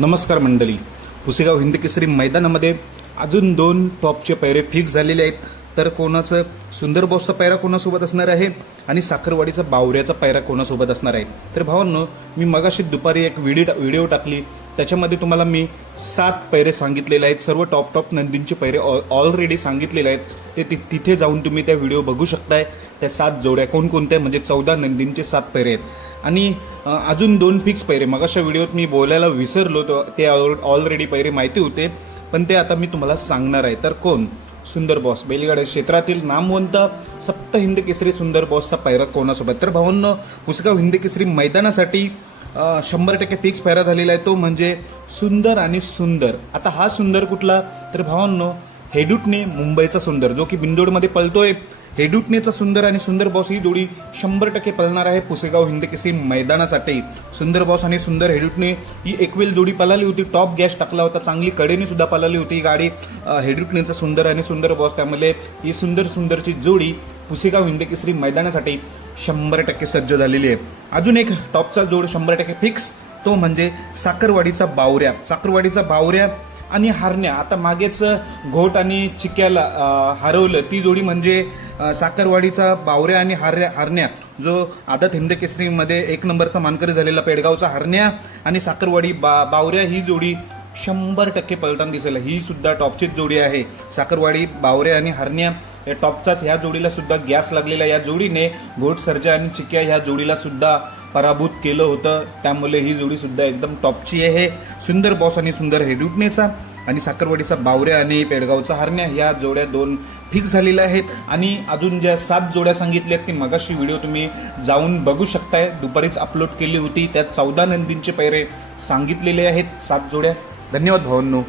नमस्कार मंडळी. पुसेगाव हिंद केसरी मैदानामध्ये अजून 2 टॉपचे पैरे फिक्स झालेले आहेत. तर कोणाचं सुंदर बॉसचा पैरा कोणासोबत असणार आहे आणि साखरवाडीचा बावऱ्याचा पैरा कोणासोबत असणार आहे. तर भावांनो, मी मगाशी दुपारी एक व्हिडिओ टाकली, त्याच्यामध्ये तुम्हाला मी 7 पैरे सांगितलेले आहेत. सर्व टॉप नंदींचे पैरे ऑलरेडी सांगितलेले आहेत. ते तिथे जाऊन तुम्ही त्या व्हिडिओ बघू शकताय. त्या 7 जोड्या कोणकोणत्या, म्हणजे 14 नंदींचे 7 पैरे आहेत. आणि अजून 2 फिक्स पैरे मगाच्या व्हिडिओत मी बोलायला विसरलो, ते ऑलरेडी पैरे माहिती होते, पण ते आता मी तुम्हाला सांगणार आहे. तर कोण? सुंदर बॉस, बैलगाड्या क्षेत्रातील नामवंत सप्त हिंद केसरी सुंदर बॉसचा पैरा कोणासोबत. तर भावांनो, पुसेगाव हिंद केसरी मैदानासाठी 100% फिक्स पैरा झालेला आहे. तो म्हणजे सुंदर आणि सुंदर. आता हा सुंदर कुठला? तर भावांनो, हेडुटणे मुंबईचा सुंदर, जो की बिंदोडमध्ये पळतोय. हेडुटणेचा सुंदर आणि सुंदर बॉस ही जोडी 100% पळणार आहे पुसेगाव हिंद केसरी मैदानासाठी. सुंदर बॉस आणि सुंदर हेडुटणे ही एकवेळ जोडी पळाली होती. टॉप गॅस टाकला होता, चांगली कडेने सुद्धा पळाली होती ही गाडी. हेडुटणेचा सुंदर आणि सुंदर बॉस, त्यामुळे ही सुंदरची जोडी पुसेगाव हिंद केसरी मैदानासाठी 100% सज्ज झालेली आहे. अजून एक टॉपचा जोड 100% फिक्स, तो म्हणजे साखरवाडीचा बावऱ्या आणि हरण्या. आता मागेच घोट आणि चिक्याला हरवलं, ती जोडी म्हणजे साखरवाडीचा बावऱ्या आणि हरण्या, जो आदत हिंद केसरीमध्ये 1 नंबरचा मानकरी झालेला पेडगावचा हरण्या आणि साखरवाडी बावऱ्या ही जोडी 100% पलटान दिसेल. ही सुद्धा टॉपचीच जोडी आहे. साखरवाडी बावऱ्या आणि हरण्या या टॉपचाच. ह्या जोडीला सुद्धा गॅस लागलेला. या जोडीने घोट सर्जा आणि चिक्या ह्या जोडीला सुद्धा पराभूत केलं होतं, त्यामुळे ही जोडी सुद्धा एकदम टॉपची आहे. सुंदर बॉस आणि सुंदर हेडुटणेचा आणि साखरवाडीचा बावऱ्या आणि पेडगावचा हरण्या ह्या जोड्या 2 फिक्स झालेल्या आहेत. आणि अजून ज्या 7 जोड्या सांगितल्यात ती मगाशी व्हिडिओ तुम्ही जाऊन बघू शकताय, दुपारीच अपलोड केली होती. त्यात 14 नंदींचे पैरे सांगितलेले आहेत, 7 जोड्या. धन्यवाद भावांनो.